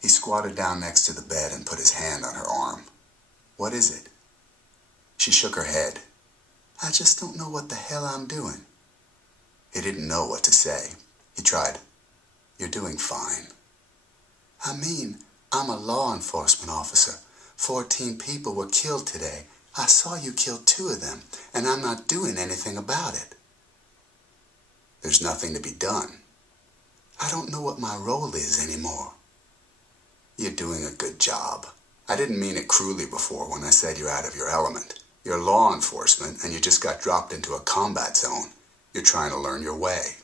He squatted down next to the bed and put his hand on her arm. "What is it?" She shook her head. "I just don't know what the hell I'm doing." He didn't know what to say. He tried. "You're doing fine." "I mean, I'm a law enforcement officer. 14 people were killed today. I saw you kill 2 of them, and I'm not doing anything about it." "There's nothing to be done." "I don't know what my role is anymore." "You're doing a good job. I didn't mean it cruelly before when I said you're out of your element. You're law enforcement, and you just got dropped into a combat zone. You're trying to learn your way."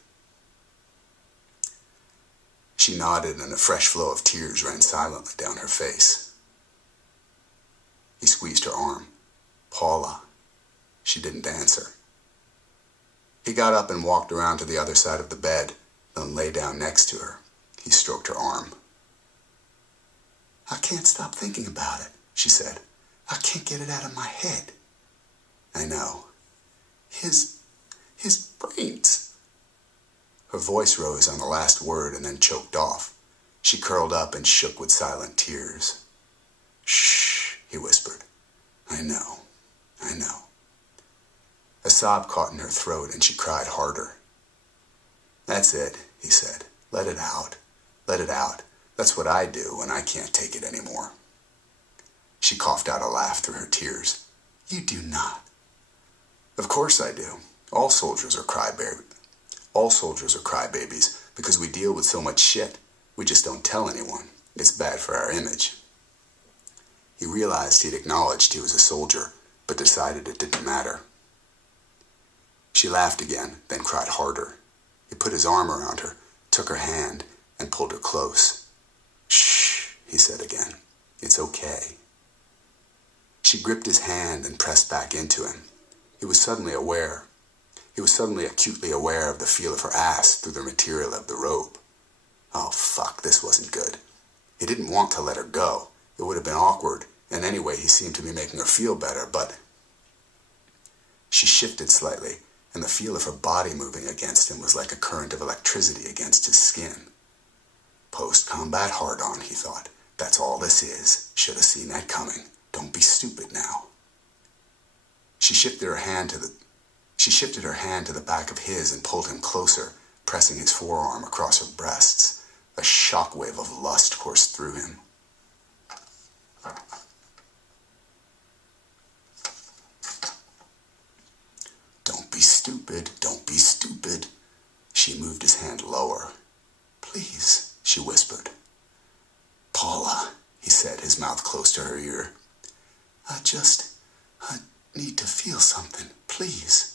She nodded, and a fresh flow of tears ran silently down her face. He squeezed her arm. "Paula." She didn't answer. He got up and walked around to the other side of the bed, then lay down next to her. He stroked her arm. "I can't stop thinking about it," she said. "I can't get it out of my head." "I know. His brains." Her voice rose on the last word and then choked off. She curled up and shook with silent tears. "Shh," he whispered. "I know. A sob caught in her throat and she cried harder. "That's it," he said. "Let it out. Let it out. That's what I do when I can't take it anymore." She coughed out a laugh through her tears. "You do not." "Of course I do. All soldiers are crybabies because we deal with so much shit. We just don't tell anyone. It's bad for our image." He realized he'd acknowledged he was a soldier, but decided it didn't matter. She laughed again, then cried harder. He put his arm around her, took her hand, and pulled her close. "Shh," he said again. "It's okay." She gripped his hand and pressed back into him. He was suddenly acutely aware of the feel of her ass through the material of the robe. Oh, fuck, this wasn't good. He didn't want to let her go. It would have been awkward, and anyway, he seemed to be making her feel better, but... She shifted slightly, and the feel of her body moving against him was like a current of electricity against his skin. Post-combat hard-on, he thought. That's all this is. Should have seen that coming. Don't be stupid now. She shifted her hand to the back of his and pulled him closer, pressing his forearm across her breasts. A shockwave of lust coursed through him. "Don't be stupid, don't be stupid." She moved his hand lower. "Please," she whispered. "Paula," he said, his mouth close to her ear. I need to feel something, please."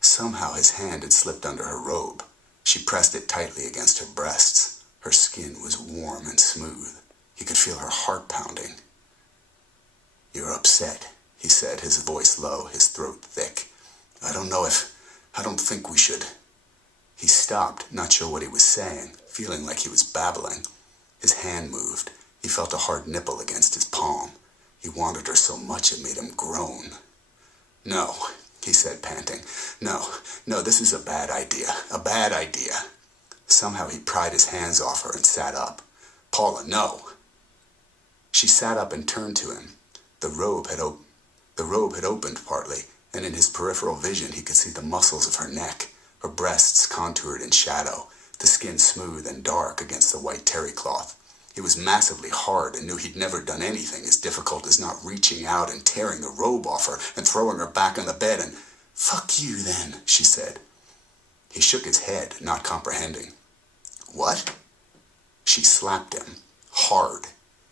Somehow his hand had slipped under her robe. She pressed it tightly against her breasts. Her skin was warm and smooth. He could feel her heart pounding. "You're upset," he said, his voice low, his throat thick. I don't think we should." He stopped, not sure what he was saying, feeling like he was babbling. His hand moved. He felt a hard nipple against his palm. He wanted her so much it made him groan. "No," he said, panting. No, this is a bad idea. Somehow he pried his hands off her and sat up. "Paula, no." She sat up and turned to him. The robe had opened partly, and in his peripheral vision he could see the muscles of her neck, her breasts contoured in shadow, the skin smooth and dark against the white terry cloth. He was massively hard and knew he'd never done anything as difficult as not reaching out and tearing the robe off her and throwing her back on the bed and... "Fuck you then," she said. He shook his head, not comprehending. "What?" She slapped him, hard.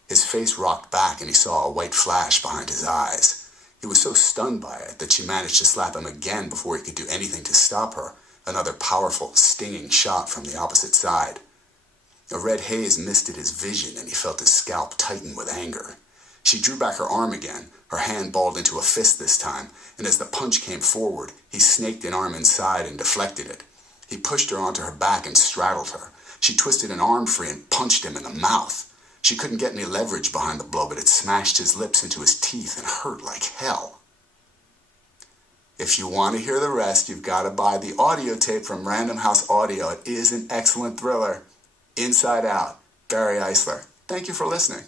His face rocked back and he saw a white flash behind his eyes. He was so stunned by it that she managed to slap him again before he could do anything to stop her. Another powerful, stinging shot from the opposite side. A red haze misted his vision and he felt his scalp tighten with anger. She drew back her arm again, her hand balled into a fist this time, and as the punch came forward, he snaked an arm inside and deflected it. He pushed her onto her back and straddled her. She twisted an arm free and punched him in the mouth. She couldn't get any leverage behind the blow, but it smashed his lips into his teeth and hurt like hell. If you want to hear the rest, you've got to buy the audio tape from Random House Audio. It is an excellent thriller. Inside Out. Barry Eisler. Thank you for listening.